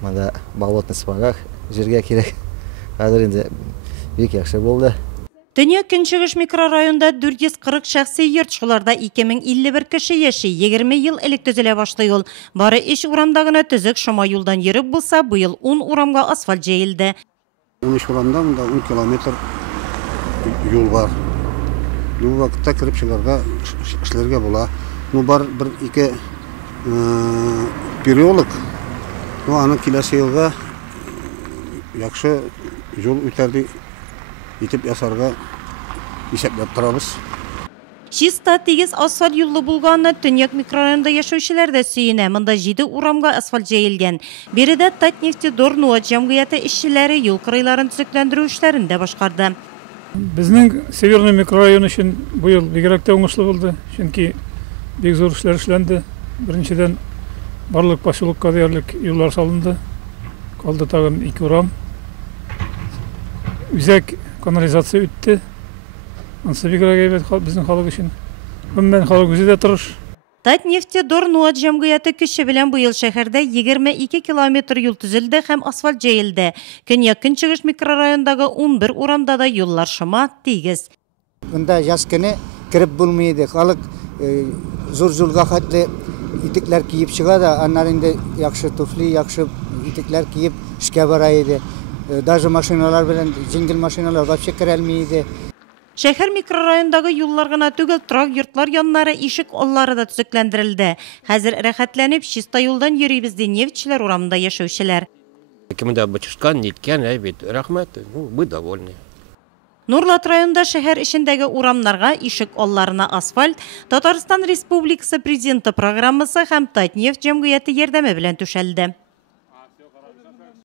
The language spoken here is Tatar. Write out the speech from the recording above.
Мында болотный свагах жерге керек. Хәзер инде бик яхшы булды. Төньяк Көнчыгыш микрорайонда 440 шәхси йорт, шуларда 2051 кеше яши. 20 ел элек төзелә башлый ул. Бары 3 урамда гына төзек шома юлдан йөреп булса, быел 10 урамга асфальт җәелде. 13 урамда 10 километр юл бар. Бу вакытта кирип чыгарга эшләргә була. Бар бер-ике переулок. Аны киләсе елга яхшы юл үтәрди итеп ясарга исәпләп торабыз. Чиста тигез асфальт юллы булганны Төньяк микрорайонда яшәүчеләр дә сөенә. Монда 7 урамга асфальт җәелгән. Биредә Татнефтедор-Нуат җәмгыяте эшчеләре юл кырыйларын төзекләндерү эшләрен дә башкарды. Безнең Северный микрорайон өчен бу ел бигрәк тә уңышлы булды, чөнки бик зур эшләр эшләнде. Беренчедән барлык поселокка диярлек юллар салынды. Калды тагын 2 урам. Үзәк канализация үтте. Ансы бигрәк әйбәт безнең халык өчен. Гомумән халык үзе дә тырыш. Татнефтедор-Нуат җәмгыяте көче белән быел шәһәрдә 22 километр юл төзелде һәм асфальт җәелде. Көньяк Көнчыгыш микрорайонындагы 11 урамда да юллар шома, тигез. Монда яз көне кирип булмый, халык зур-зурга хәтле итекләр киеп чыга да, аннан инде яхшы туфли, яхшы итекләр киеп эшкә бара иде. Даже машиналар белән, җиңел машиналар вообще керә алмый иде. Шәһәр микрорайондагы юллар гына түгел, торак йортлар яннары, ишек аллары да төзекләндерелде. Хәзер рәхәтләнеп, чиста юлдан йөрибез ди нефтчеләр урамында яшәүчеләр. Кемдә бычышкан, ниткән, әйбәт, рәхмәт, мы довольны. Нурлат районында шәһәр эчендәге урамнарга, ишек алларына асфальт Татарстан Республикасы Президенты программасы һәм Татнефть җәмгыяте ярдәме белән түшәлде.